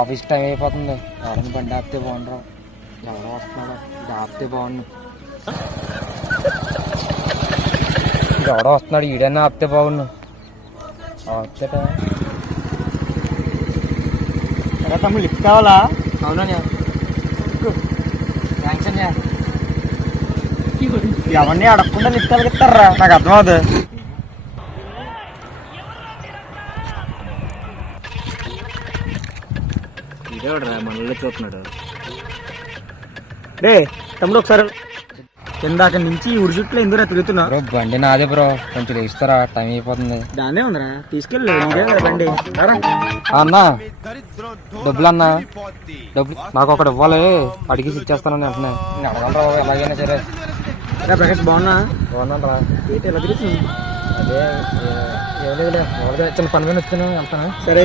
Office time అయిపోతుంది. ఎవరైనా బండి ఆపితే బాగుండరు. ఎవరో వస్తున్నాడు, ఇది ఆపితే బాగుండు. ఇది ఎవడో వస్తున్నాడు, ఈడన్నా ఆపితే బాగుండు. ఆపితే తమ్ముడు లిఫ్ట్ కావాలా? అవునా, థ్యాంక్స్ అన్నా. ఎవరిని అడగకుండా లిఫ్ట్ కలిగిస్తారా? నాకు అర్థం అవుతుంది. ఇదేవడరా మనలో చూస్తున్నాడు. రే తమ్ముడు ఒకసారి కిందాక నుంచి ఊరి చుట్టూ ఎందుకు తిరుగుతున్నా? బ్రో బండి నాదే బ్రో, కొంచెం ఇస్తారా? టైం అయిపోతుంది. దాన్నే ఉందిరా, తీసుకెళ్ళి బండి. అన్నా డబ్బులు అన్నా, డబ్బులు నాకు ఒకటి ఇవ్వాలి, అడిగేసి ఇచ్చేస్తానని వెంటనే. నేను అడగలరా ఎలాగైనా సరే. ప్రకాష్ బాగున్నా? బాగున్నాను రా. ఏంటి ఎలా తిరుగుతుంది? అదే ఏం లేదులే, చిన్న పని మీద వచ్చాను, వెళ్తాను. సరే.